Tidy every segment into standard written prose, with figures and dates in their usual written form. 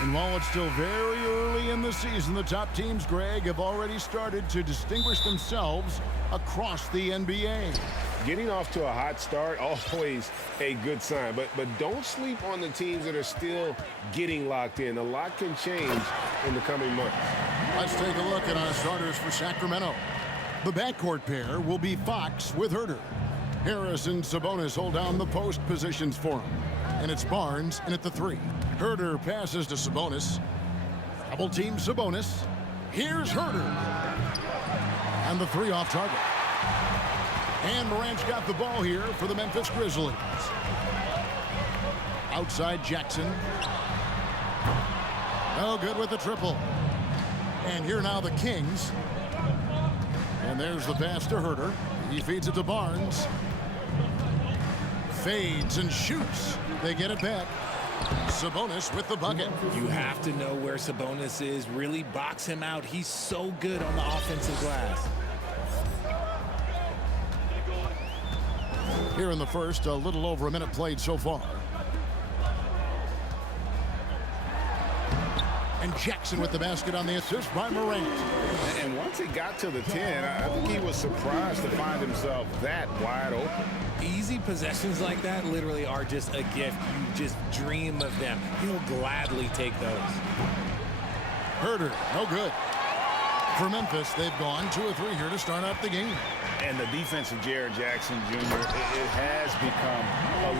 And while it's still very early in the season, the top teams, Greg, have already started to distinguish themselves across the NBA. Getting off to a hot start, always a good sign. But don't sleep on the teams that are still getting locked in. A lot can change in the coming months. Let's take a look at our starters for Sacramento. The backcourt pair will be Fox with Herter. Harris and Sabonis hold down the post positions for him. And it's Barnes in at the 3. Herter passes to Sabonis. Double team Sabonis. Here's Herter. And the 3 off target. And Morant's got the ball here for the Memphis Grizzlies. Outside Jackson. No good with the triple. And here now the Kings. And there's the pass to Herter. He feeds it to Barnes. Fades and shoots. They get it back. Sabonis with the bucket. You have to know where Sabonis is. Really box him out. He's so good on the offensive glass. Here in the first, a little over a minute played so far. And Jackson with the basket on the assist by Morant. And once he got to the 10, I think he was surprised to find himself that wide open. Easy possessions like that literally are just a gift. You just dream of them. He'll gladly take those. Herter, no good. For Memphis, they've gone 2 of 3 here to start out the game. And the defense of Jaren Jackson Jr., it has become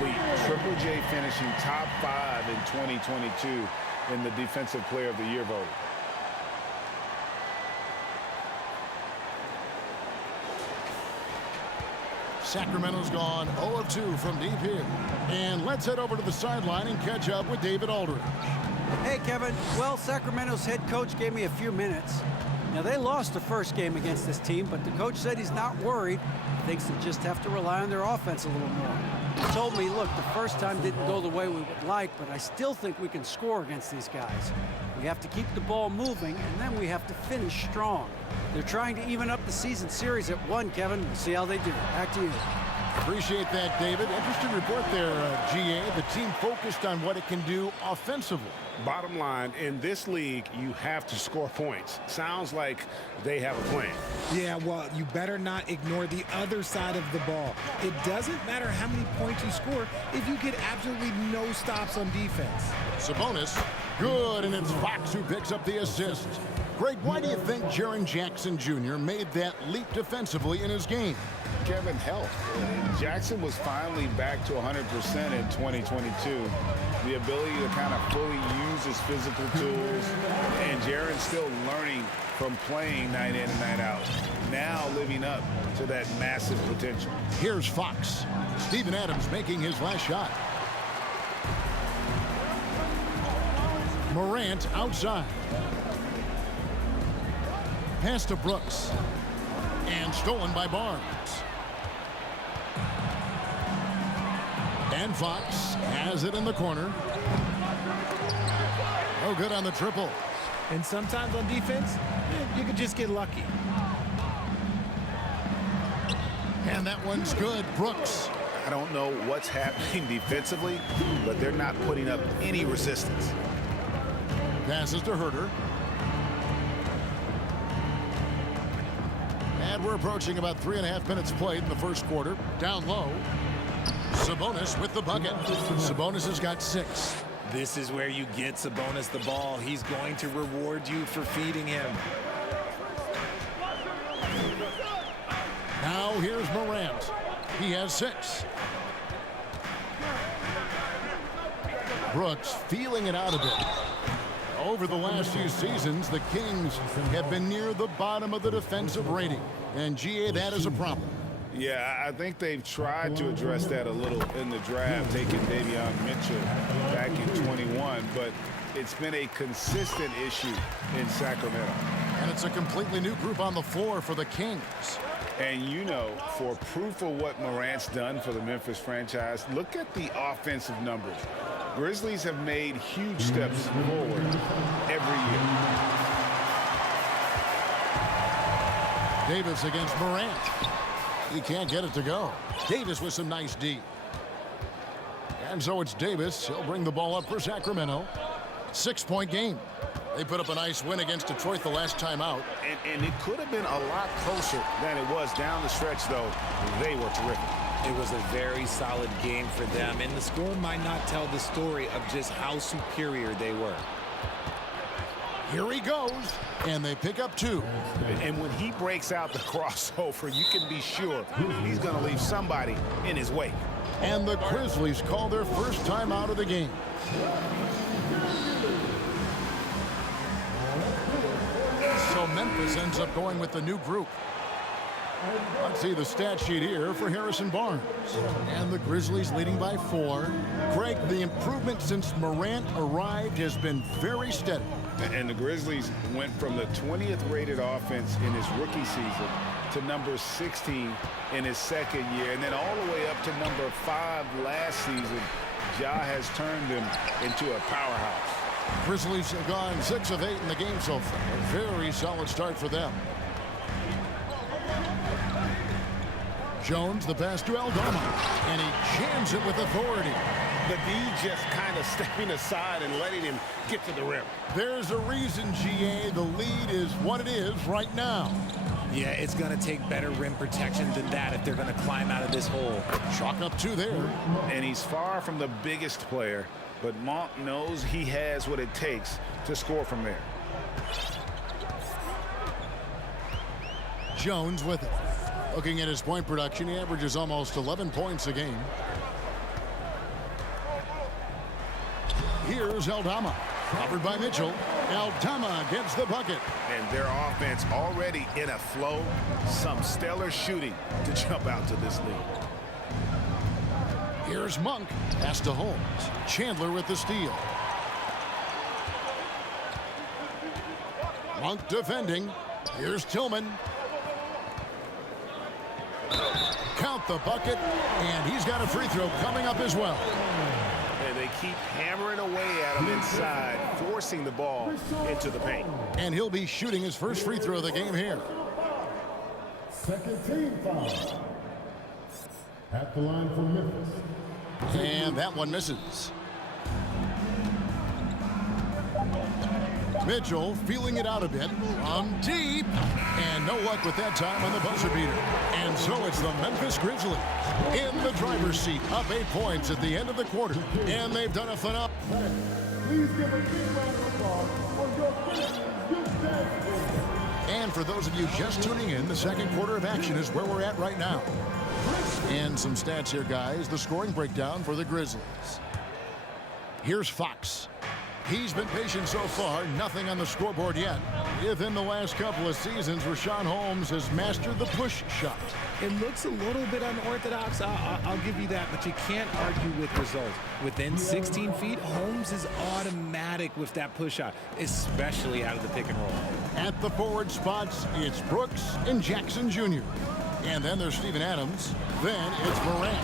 elite. Triple J finishing top 5 in 2022 in the Defensive Player of the Year vote. Sacramento's gone 0 of 2 from deep here. And let's head over to the sideline and catch up with David Aldridge. Hey, Kevin. Well, Sacramento's head coach gave me a few minutes. Now, they lost the first game against this team, but the coach said he's not worried. He thinks they just have to rely on their offense a little more. He told me, look, the first time didn't go the way we would like, but I still think we can score against these guys. We have to keep the ball moving, and then we have to finish strong. They're trying to even up the season series at 1, Kevin. We'll see how they do. Back to you. Appreciate that, David. Interesting report there, GA. The team focused on what it can do offensively. Bottom line, in this league, you have to score points. Sounds like they have a plan. Yeah, well, you better not ignore the other side of the ball. It doesn't matter how many points you score if you get absolutely no stops on defense. Sabonis, good, and it's Fox who picks up the assist. Greg, why do you think Jaren Jackson Jr. made that leap defensively in his game? Kevin, health. Jackson was finally back to 100% in 2022. The ability to kind of fully use his physical tools. And Jaren's still learning from playing night in and night out. Now living up to that massive potential. Here's Fox. Steven Adams making his last shot. Morant outside. Pass to Brooks. And stolen by Barnes. And Fox has it in the corner. No good on the triple. And sometimes on defense, you can just get lucky. And that one's good. Brooks. I don't know what's happening defensively, but they're not putting up any resistance. Passes to Herter. And we're approaching about 3.5 minutes played in the first quarter. Down low. Sabonis with the bucket. Sabonis has got 6. This is where you get Sabonis the ball. He's going to reward you for feeding him. Now here's Morant. He has 6. Brooks feeling it out a bit. Over the last few seasons, the Kings have been near the bottom of the defensive rating. And GA, that is a problem. Yeah, I think they've tried to address that a little in the draft, taking Davion Mitchell back in 21, but it's been a consistent issue in Sacramento. And it's a completely new group on the floor for the Kings. And you know, for proof of what Morant's done for the Memphis franchise, look at the offensive numbers. Grizzlies have made huge steps forward every year. Davis against Morant. He can't get it to go. Davis with some nice D. And so it's Davis. He'll bring the ball up for Sacramento. 6-point game. They put up a nice win against Detroit the last time out. And it could have been a lot closer than it was down the stretch, though. They were terrific. It was a very solid game for them, and the score might not tell the story of just how superior they were. Here he goes, and they pick up 2. And when he breaks out the crossover, you can be sure he's going to leave somebody in his wake. And the Grizzlies call their first time out of the game. So Memphis ends up going with the new group. Let's see the stat sheet here for Harrison Barnes. And the Grizzlies leading by 4. Greg, the improvement since Morant arrived has been very steady. And the Grizzlies went from the 20th rated offense in his rookie season to number 16 in his second year, and then all the way up to number 5 last season. Ja has turned them into a powerhouse. Grizzlies have gone 6 of 8 in the game so far. A very solid start for them. Jones, the pass to Aldama, and he jams it with authority. The D just kind of stepping aside and letting him get to the rim. There's a reason, GA, the lead is what it is right now. Yeah, it's going to take better rim protection than that if they're going to climb out of this hole. Chalk up 2 there. And he's far from the biggest player, but Monk knows he has what it takes to score from there. Jones with it. Looking at his point production, he averages almost 11 points a game. Here's Aldama. Covered by Mitchell. Aldama gets the bucket. And their offense already in a flow. Some stellar shooting to jump out to this lead. Here's Monk. Pass to Holmes. Chandler with the steal. Monk defending. Here's Tillman. Count the bucket, and he's got a free throw coming up as well. And they keep hammering away at him inside, forcing the ball into the paint. And he'll be shooting his first free throw of the game here. Second team foul. At the line for Memphis. And that one misses. Mitchell feeling it out a bit from deep, and no luck with that time on the buzzer beater. And so it's the Memphis Grizzlies in the driver's seat, up 8 points at the end of the quarter, and they've done a phenomenal. Please give a big round of applause for your Grizzlies youth dance. And for those of you just tuning in, the second quarter of action is where we're at right now. And some stats here, guys. The scoring breakdown for the Grizzlies. Here's Fox. He's been patient so far, nothing on the scoreboard yet. Within the last couple of seasons, Rashawn Holmes has mastered the push shot. It looks a little bit unorthodox, I'll give you that, but you can't argue with results. Within 16 feet, Holmes is automatic with that push shot, especially out of the pick and roll. At the forward spots, it's Brooks and Jackson Jr. And then there's Steven Adams. Then it's Morant.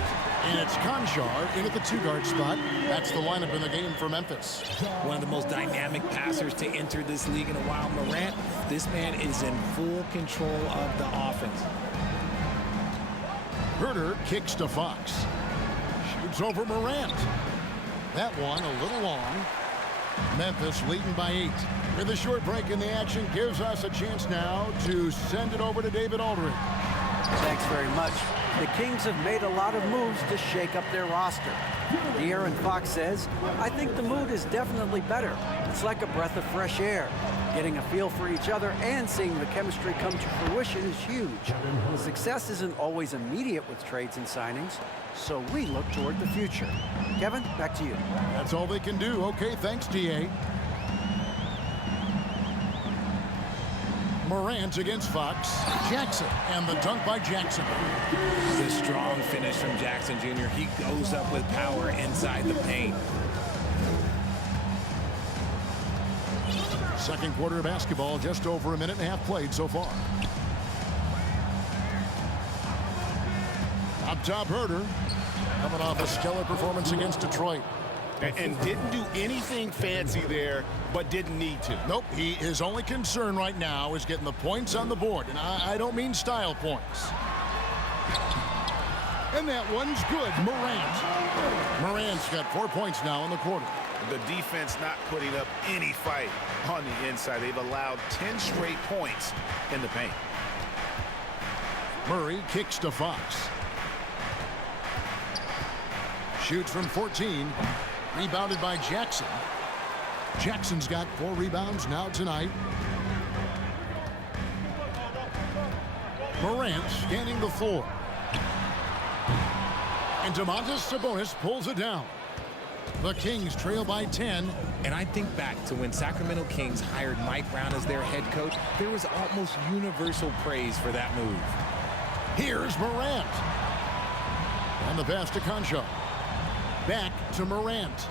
And it's Conchar in at the 2-guard spot. That's the lineup in the game for Memphis. One of the most dynamic passers to enter this league in a while. Morant, this man is in full control of the offense. Herter kicks to Fox. Shoots over Morant. That one a little long. Memphis leading by 8. With a short break in the action gives us a chance now to send it over to David Aldridge. Thanks very much. The Kings have made a lot of moves to shake up their roster. De'Aaron Fox says, I think the mood is definitely better. It's like a breath of fresh air. Getting a feel for each other and seeing the chemistry come to fruition is huge. Success isn't always immediate with trades and signings, so we look toward the future. Kevin, back to you. That's all they can do. Okay, thanks, DA. Morant against Fox. Jackson, and the dunk by Jackson. The strong finish from Jackson Jr. He goes up with power inside the paint. Second quarter of basketball, just over a minute and a half played so far. Up top, Herter, coming off a stellar performance against Detroit. And didn't do anything fancy there, but didn't need to. Nope, his only concern right now is getting the points on the board, and I don't mean style points. And that one's good. Morant's got 4 points now in the quarter. The defense not putting up any fight on the inside. They've allowed 10 straight points in the paint. Murray kicks to Fox. Shoots from 14. Rebounded by Jackson. Jackson's got 4 rebounds now tonight. Morant scanning the floor. And Domantas Sabonis pulls it down. The Kings trail by 10. And I think back to when Sacramento Kings hired Mike Brown as their head coach, there was almost universal praise for that move. Here's Morant. And the pass to Concho. Back to Morant.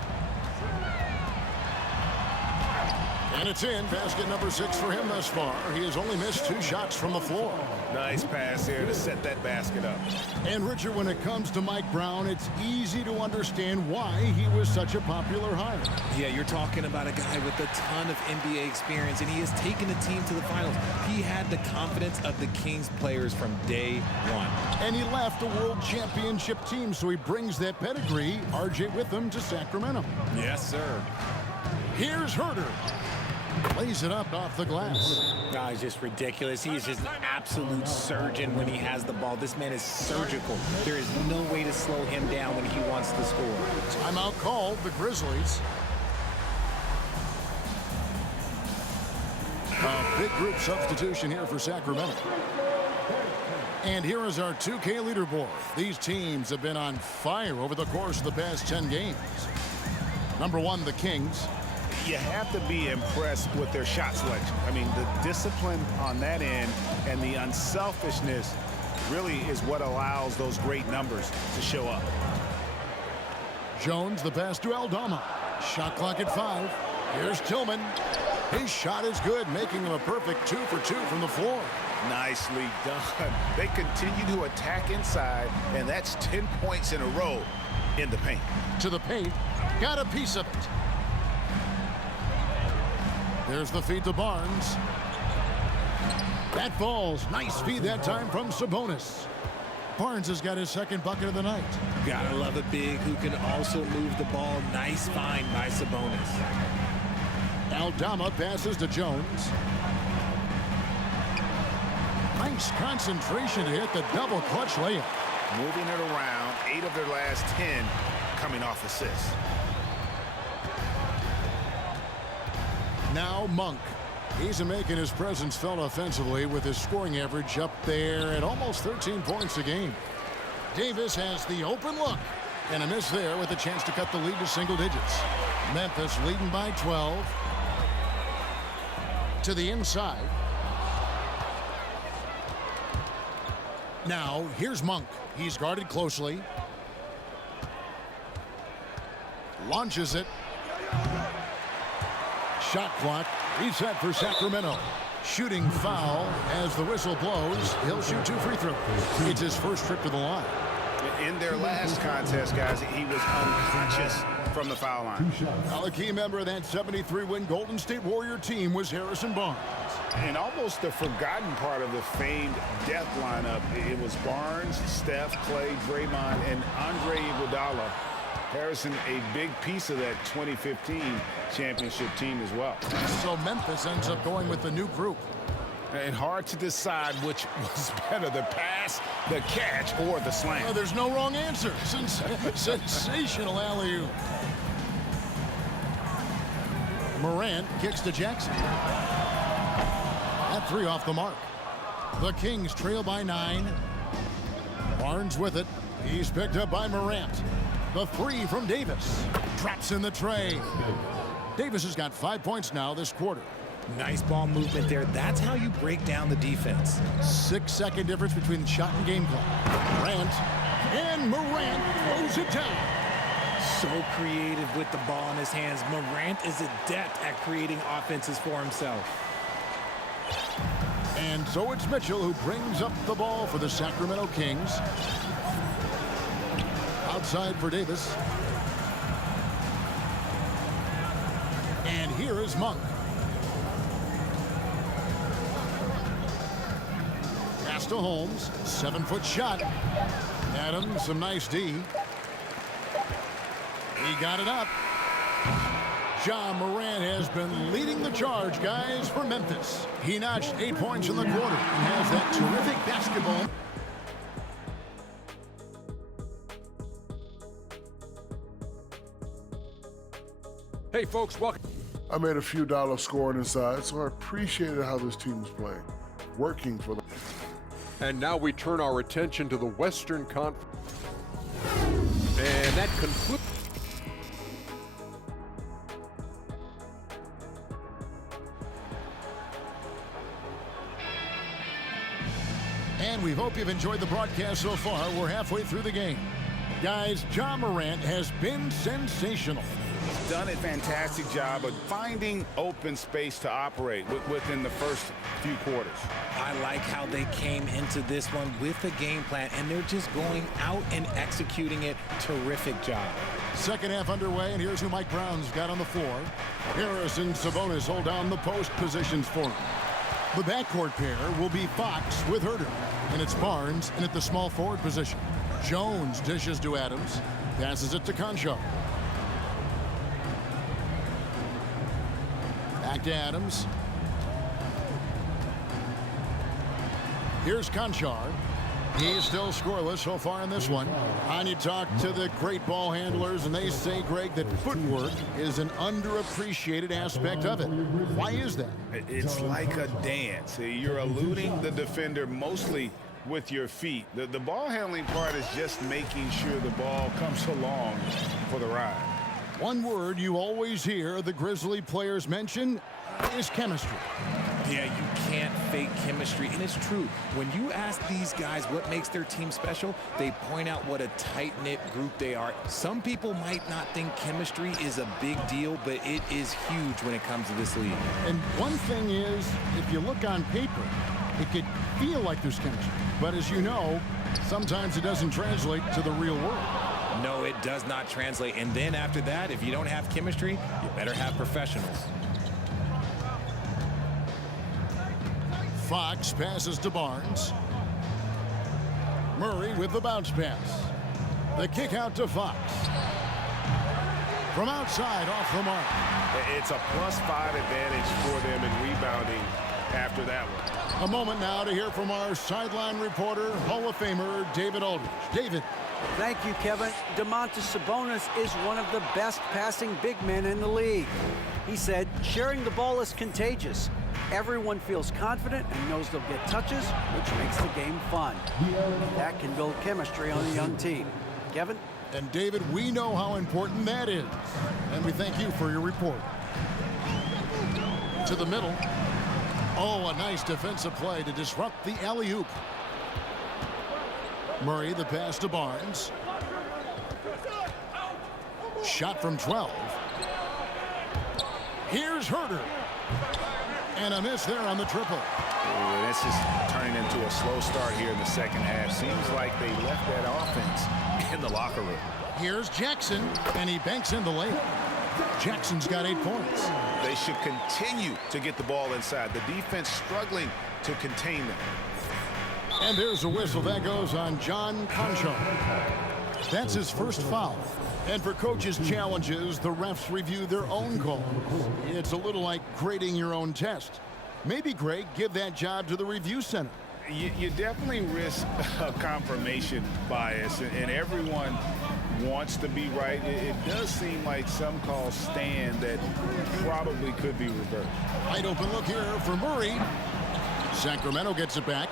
And it's in. Basket number 6 for him thus far. He has only missed 2 shots from the floor. Nice pass here to set that basket up. And Richard, when it comes to Mike Brown, it's easy to understand why he was such a popular hire. Yeah, you're talking about a guy with a ton of NBA experience, and he has taken the team to the finals. He had the confidence of the Kings players from day one. And he left a world championship team, so he brings that pedigree, RJ, with him to Sacramento. Yes, sir. Here's Herder. Plays it up off the glass. No, he's just ridiculous. He is just an absolute surgeon when he has the ball. This man is surgical. There is no way to slow him down when he wants to score. Timeout called, the Grizzlies. A big group substitution here for Sacramento. And here is our 2K leaderboard. These teams have been on fire over the course of the past 10 games. Number 1, the Kings. You have to be impressed with their shot selection. I mean, the discipline on that end and the unselfishness really is what allows those great numbers to show up. Jones, the pass to Aldama. Shot clock at 5. Here's Tillman. His shot is good, making him a perfect 2 for 2 from the floor. Nicely done. They continue to attack inside, and that's 10 points in a row in the paint. To the paint. Got a piece of it. There's the feed to Barnes. That falls. Nice feed that time from Sabonis. Barnes has got his second bucket of the night. Gotta love a big who can also move the ball. Nice find by Sabonis. Aldama passes to Jones. Nice concentration to hit the double clutch layup. Moving it around, 8 of their last 10 coming off assists. Now Monk. He's making his presence felt offensively with his scoring average up there at almost 13 points a game. Davis has the open look. And a miss there with a chance to cut the lead to single digits. Memphis leading by 12. To the inside. Now here's Monk. He's guarded closely. Launches it. Shot clock reset for Sacramento. Shooting foul as the whistle blows. He'll shoot 2 free throws. It's his first trip to the line. In their last contest, guys, he was unconscious from the foul line. Now, a key member of that 73-win Golden State Warrior team was Harrison Barnes. And almost the forgotten part of the famed death lineup, it was Barnes, Steph, Clay, Draymond, and Andre Iguodala. Harrison, a big piece of that 2015 championship team as well. So Memphis ends up going with the new group. And hard to decide which was better, the pass, the catch, or the slam. Oh, there's no wrong answer. Sensational alley-oop. Morant kicks to Jackson. That 3 off the mark. The Kings trail by 9. Barnes with it. He's picked up by Morant. The 3 from Davis. Traps in the tray. Davis has got 5 points now this quarter. Nice ball movement there. That's how you break down the defense. 6-second difference between the shot and game clock. Morant. And Morant throws it down. So creative with the ball in his hands. Morant is adept at creating offenses for himself. And so it's Mitchell who brings up the ball for the Sacramento Kings. Outside for Davis. And here is Monk. Pass to Holmes. 7-foot shot. Adams, some nice D. He got it up. Morant has been leading the charge, guys, for Memphis. He notched 8 points in the quarter and has that terrific basketball. Hey, folks, welcome. I made a few dollars scoring inside, so I appreciated how this team was playing, working for them. And now we turn our attention to the Western Conference. And that concludes. And we hope you've enjoyed the broadcast so far. We're halfway through the game. Guys, Morant has been sensational. He's done a fantastic job of finding open space to operate within the first few quarters. I like how they came into this one with a game plan, and they're just going out and executing it. Terrific job. Second half underway, and here's who Mike Brown's got on the floor. Harris and Sabonis hold down the post positions for him. The backcourt pair will be Fox with Herter, and it's Barnes in at the small forward position. Jones dishes to Adams, passes it to Concho. Back to Adams. Here's Conchar. He's still scoreless so far in this one. And you talk to the great ball handlers, and they say, Greg, that footwork is an underappreciated aspect of it. Why is that? It's like a dance. You're eluding the defender mostly with your feet. The ball handling part is just making sure the ball comes along for the ride. One word you always hear the Grizzly players mention is chemistry. Yeah, you can't fake chemistry, and it's true. When you ask these guys what makes their team special, they point out what a tight-knit group they are. Some people might not think chemistry is a big deal, but it is huge when it comes to this league. And one thing is, if you look on paper, it could feel like there's chemistry. But as you know, sometimes it doesn't translate to the real world. No, it does not translate. And then after that, if you don't have chemistry, you better have professionals. Fox passes to Barnes. Murray with the bounce pass. The kick out to Fox. From outside, off the mark. It's a +5 advantage for them in rebounding after that one. A moment now to hear from our sideline reporter, Hall of Famer David Aldridge. David. Thank you, Kevin. Domantas Sabonis is one of the best passing big men in the league. He said, sharing the ball is contagious. Everyone feels confident and knows they'll get touches, which makes the game fun. That can build chemistry on a young team. Kevin? And David, we know how important that is. And we thank you for your report. To the middle. Oh, a nice defensive play to disrupt the alley-oop. Murray, the pass to Barnes. Shot from 12. Here's Herter. And a miss there on the triple. This is turning into a slow start here in the second half. Seems like they left that offense in the locker room. Here's Jackson, and he banks in the layup. Jackson's got 8 points. They should continue to get the ball inside. The defense struggling to contain them. And there's a whistle that goes on John Concho. That's his first foul. And for coaches' challenges, the refs review their own calls. It's a little like grading your own test. Maybe, Greg, give that job to the review center. You definitely risk a confirmation bias, and everyone wants to be right. It does seem like some calls stand that probably could be reversed. Wide open look here for Murray. Sacramento gets it back.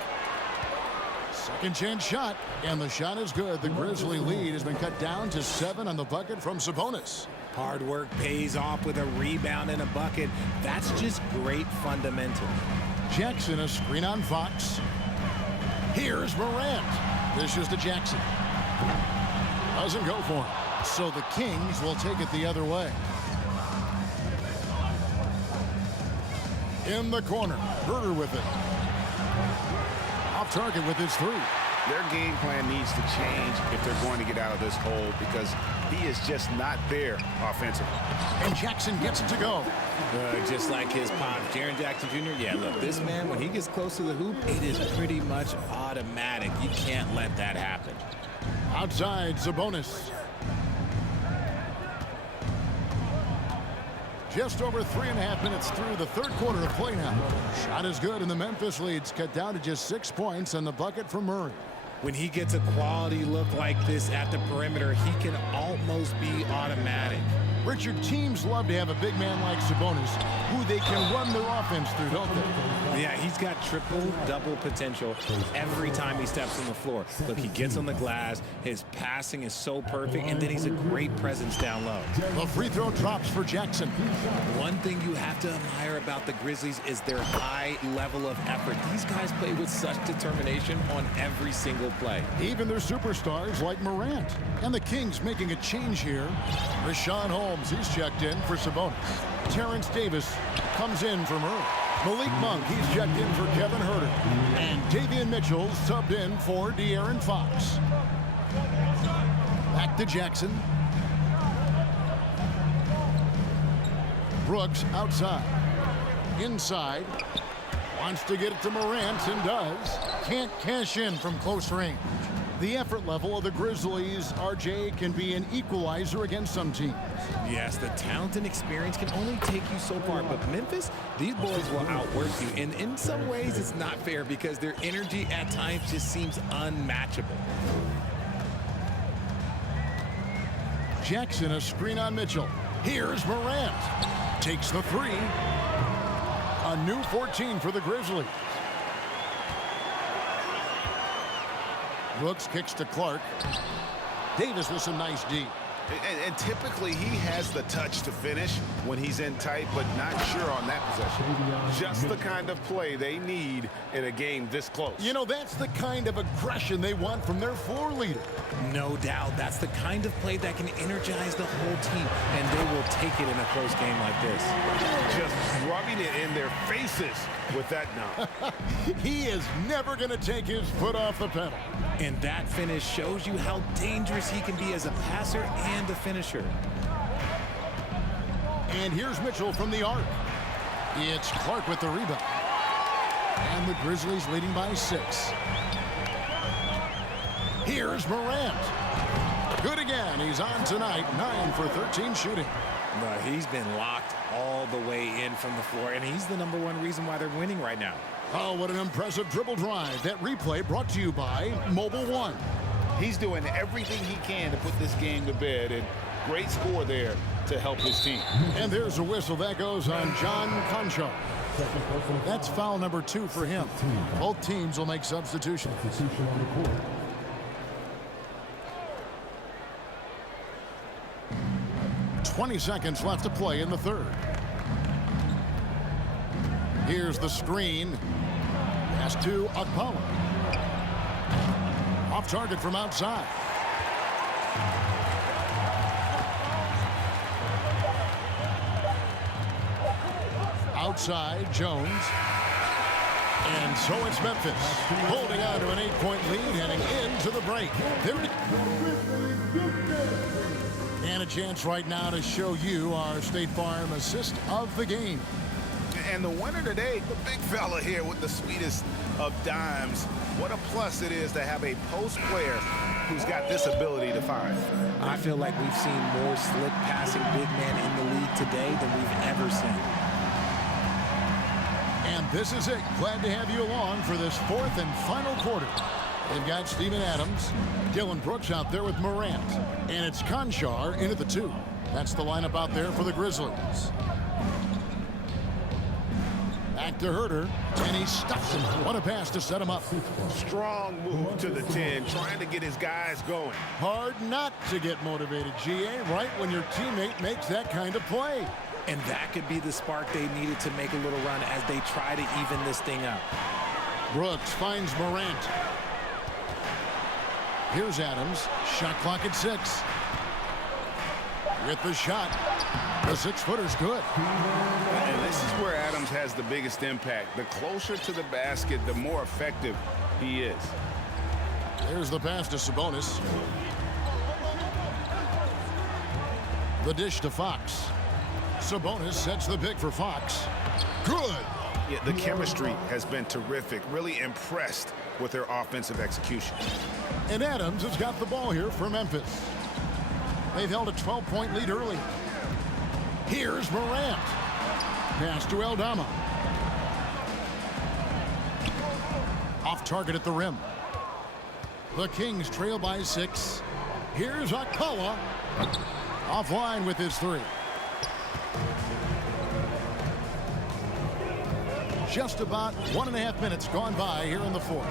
Second chance shot, and the shot is good. The Grizzly lead has been cut down to 7 on the bucket from Sabonis. Hard work pays off with a rebound and a bucket. That's just great fundamentals. Jackson, a screen on Fox. Here's Morant. Dishes to Jackson. Doesn't go for him. So the Kings will take it the other way. In the corner, Herter with it. Off target with his 3. Their game plan needs to change if they're going to get out of this hole, because he is just not there offensively. And Jackson gets it to go. Just like his pop, Jaren Jackson Jr. Yeah, look, this man, when he gets close to the hoop, it is pretty much automatic. You can't let that happen. Outside, Sabonis. Just over 3.5 minutes through the third quarter of play now. Shot is good, and the Memphis lead's cut down to just 6 points on the bucket from Murray. When he gets a quality look like this at the perimeter, he can almost be automatic. Richard, teams love to have a big man like Sabonis who they can run their offense through, don't they? Yeah, he's got triple-double potential every time he steps on the floor. Look, he gets on the glass, his passing is so perfect, and then he's a great presence down low. The free throw drops for Jackson. One thing you have to admire about the Grizzlies is their high level of effort. These guys play with such determination on every single play. Even their superstars like Morant. And the Kings making a change here. Rashawn Holmes, he's checked in for Sabonis. Terrence Davis comes in for Murray. Malik Monk, he's checked in for Kevin Huerter. And Davion Mitchell subbed in for De'Aaron Fox. Back to Jackson. Brooks outside. Inside. Wants to get it to Morant and does. Can't cash in from close range. The effort level of the Grizzlies, RJ, can be an equalizer against some teams. Yes, the talent and experience can only take you so far, but Memphis, these boys will outwork you. And in some ways, it's not fair because their energy at times just seems unmatchable. Jackson, a screen on Mitchell. Here's Morant. Takes the three. A new 14 for the Grizzlies. Brooks kicks to Clark. Davis with some nice D. And typically he has the touch to finish when he's in tight, but not sure on that possession. Just the kind of play they need in a game this close. You know, that's the kind of aggression they want from their floor leader. No doubt. That's the kind of play that can energize the whole team, and they will take it in a close game like this. Just rubbing it in their faces with that knock. He is never going to take his foot off the pedal. And that finish shows you how dangerous he can be as a passer and a finisher. And here's Mitchell from the arc. It's Clark with the rebound. And the Grizzlies leading by 6. Here's Morant. Good again. He's on tonight. 9 for 13 shooting. But he's been locked all the way in from the floor, and he's the #1 reason why they're winning right now. Oh, what an impressive dribble drive. That replay brought to you by Mobile One. He's doing everything he can to put this game to bed, and great score there to help his team. And there's a whistle. That goes on John Concho. That's foul number 2 for him. Both teams will make substitutions. 20 seconds left to play in the third. Here's the screen. Pass to Akpala. Off target from outside. Outside, Jones. And so it's Memphis holding on to an 8-point lead heading into the break. And a chance right now to show you our State Farm assist of the game. And the winner today, the big fella here with the sweetest of dimes. What a plus it is to have a post player who's got this ability to find. I feel like we've seen more slick passing big men in the league today than we've ever seen. And this is it. Glad to have you along for this 4th and final quarter. They've got Steven Adams, Dylan Brooks out there with Morant, and it's Conchar in at the 2. That's the lineup out there for the Grizzlies. Back to Huerter, and he stuffs him. What a pass to set him up. Strong move to the 10, trying to get his guys going. Hard not to get motivated, GA, right when your teammate makes that kind of play. And that could be the spark they needed to make a little run as they try to even this thing up. Brooks finds Morant. Here's Adams. Shot clock at 6. With the shot. The 6-footer's good. And this is where Adams has the biggest impact. The closer to the basket, the more effective he is. There's the pass to Sabonis. The dish to Fox. Sabonis sets the pick for Fox. Good. Yeah, the chemistry has been terrific. Really impressed with their offensive execution. And Adams has got the ball here for Memphis. They've held a 12-point lead early. Here's Morant. Pass to Aldama. Off target at the rim. The Kings trail by 6. Here's Akala. Offline with his 3. Just about 1.5 minutes gone by here in the 4th.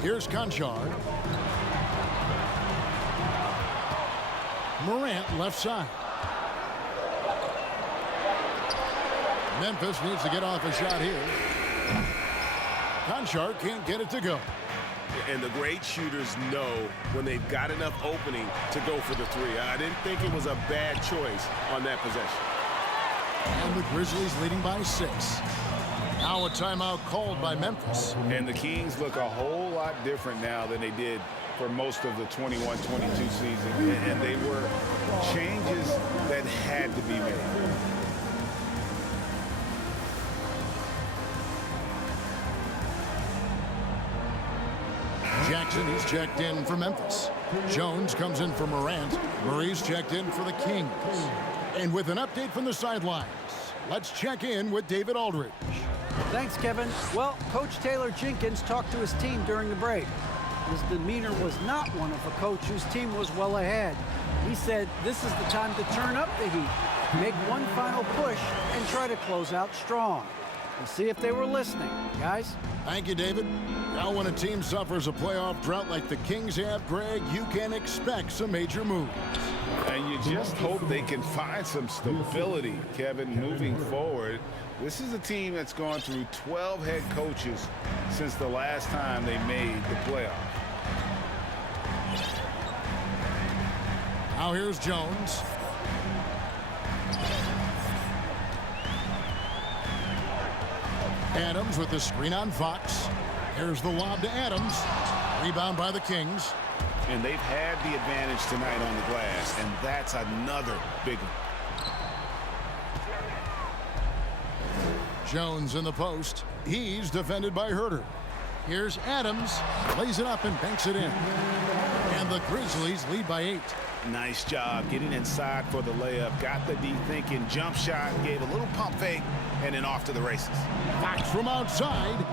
Here's Conchard. Morant left side. Memphis needs to get off a shot here. Conchard can't get it to go. And the great shooters know when they've got enough opening to go for the 3. I didn't think it was a bad choice on that possession. And the Grizzlies leading by 6. Now a timeout called by Memphis. And the Kings look a whole lot different now than they did for most of the 21-22 season. And they were changes that had to be made. Jackson is checked in for Memphis. Jones comes in for Morant. Murray's checked in for the Kings. And with an update from the sidelines, let's check in with David Aldridge. Thanks, Kevin. Well, Coach Taylor Jenkins talked to his team during the break. His demeanor was not one of a coach whose team was well ahead. He said this is the time to turn up the heat, make one final push, and try to close out strong. We'll see if they were listening, guys. Thank you, David. Now, when a team suffers a playoff drought like the Kings have, Greg, you can expect some major moves. And you just hope they can find some stability, Kevin, moving forward. This is a team that's gone through 12 head coaches since the last time they made the playoffs. Now here's Jones. Adams with the screen on Fox. Here's the lob to Adams. Rebound by the Kings. And they've had the advantage tonight on the glass, and that's another big one. Jones in the post. He's defended by Herter. Here's Adams. Lays it up and banks it in. And the Grizzlies lead by 8. Nice job getting inside for the layup. Got the D thinking jump shot, gave a little pump fake, and then off to the races. Fox from outside.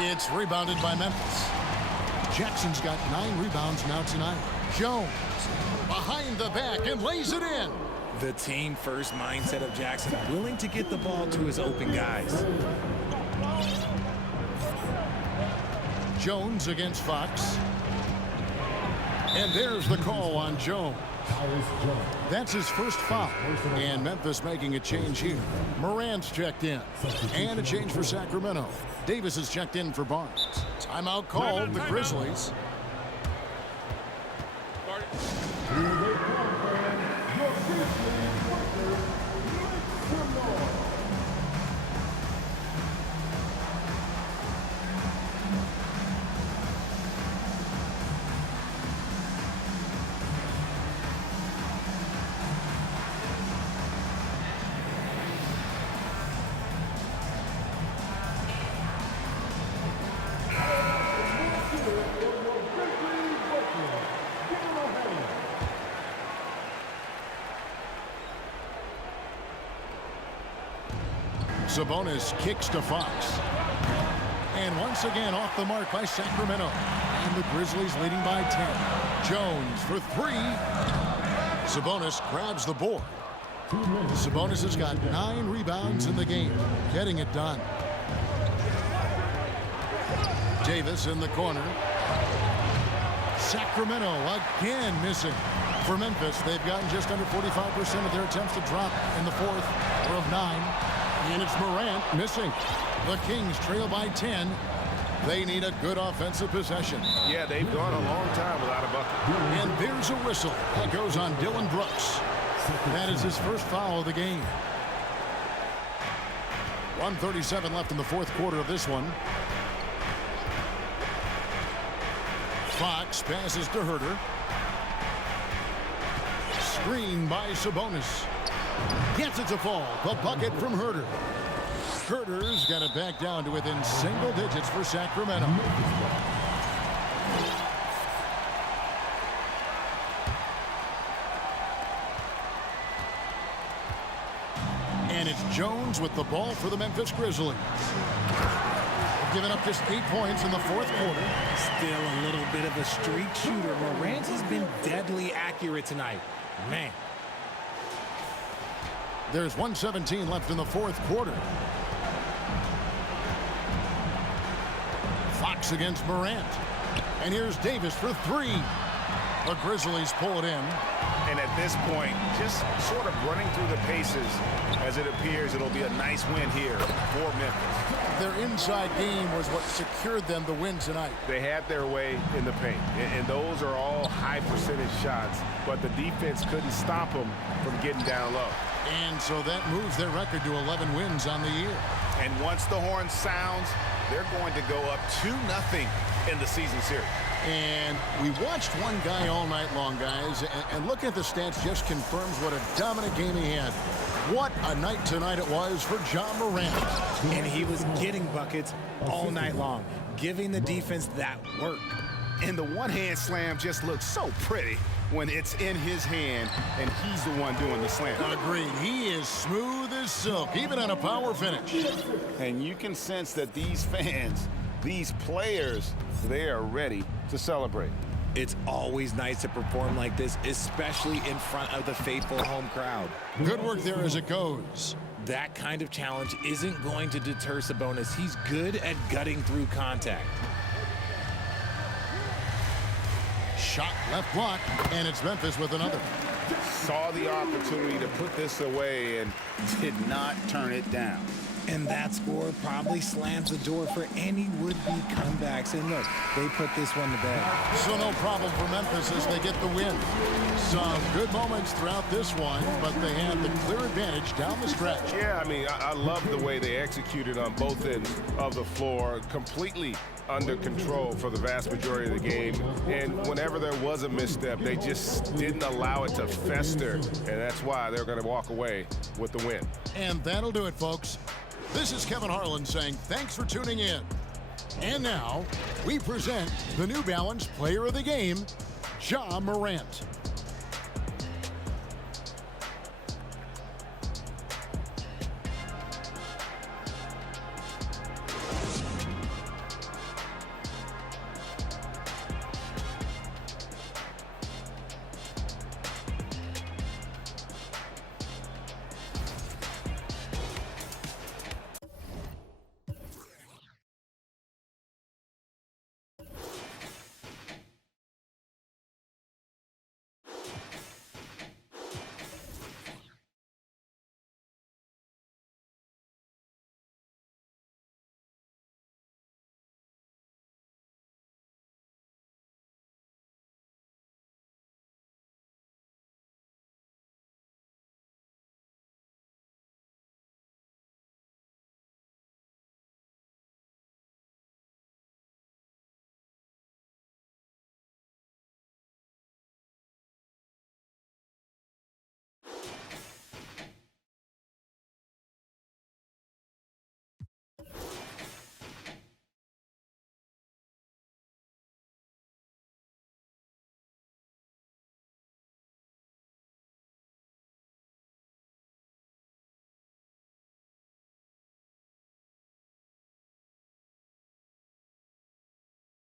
It's rebounded by Memphis. Jackson's got 9 rebounds now tonight. Jones behind the back and lays it in. The team first mindset of Jackson, willing to get the ball to his open guys. Jones against Fox. And there's the call on Jones. That's his first foul. And Memphis making a change here. Morant's checked in. And a change for Sacramento. Davis is checked in for Barnes. Timeout called the Grizzlies. Sabonis kicks to Fox. And once again off the mark by Sacramento. And the Grizzlies leading by 10. Jones for 3. Sabonis grabs the board. Sabonis has got 9 rebounds in the game, getting it done. Davis in the corner. Sacramento again missing. For Memphis, they've gotten just under 45% of their attempts to drop in the 4th. They're of 9. And it's Morant missing. The Kings trail by 10. They need a good offensive possession. Yeah, they've gone a long time without a bucket. And there's a whistle that goes on Dylan Brooks. That is his first foul of the game. 1:37 left in the 4th quarter of this one. Fox passes to Herter. Screen by Sabonis. Gets it to fall. The bucket from Herter. Herter's got it back down to within single digits for Sacramento. And it's Jones with the ball for the Memphis Grizzlies. They've given up just 8 points in the fourth quarter. Still a little bit of a streak shooter. Morant has been deadly accurate tonight. Man. There's 1:17 left in the fourth quarter. Fox against Morant. And here's Davis for three. The Grizzlies pull it in. And at this point, just sort of running through the paces, as it appears it'll be a nice win here for Memphis. Their inside game was what secured them the win tonight. They had their way in the paint, and those are all high percentage shots, but the defense couldn't stop them from getting down low. And so that moves their record to 11 wins on the year. And once the horn sounds, they're going to go up 2-0 in the season series. And we watched one guy all night long, guys, and looking at the stats just confirms what a dominant game he had. What a night tonight it was for John Morant. And he was getting buckets all night long, giving the defense that work. And the one-hand slam just looks so pretty when it's in his hand and he's the one doing the slam. Agreed. He is smooth as silk, even on a power finish. And you can sense that these fans, these players, they are ready to celebrate. It's always nice to perform like this, especially in front of the faithful home crowd. Good work there as it goes. That kind of challenge isn't going to deter Sabonis. He's good at gutting through contact. Shot left block, and it's Memphis with another. Saw the opportunity to put this away and did not turn it down. And that score probably slams the door for any would-be comebacks. And look, they put this one to bed. So no problem for Memphis as they get the win. Some good moments throughout this one, but they had the clear advantage down the stretch. Yeah, I mean, I love the way they executed on both ends of the floor, completely under control for the vast majority of the game. And whenever there was a misstep, they just didn't allow it to fester. And that's why they're going to walk away with the win. And that'll do it, folks. This is Kevin Harlan saying thanks for tuning in. And now, we present the New Balance Player of the Game, Ja Morant.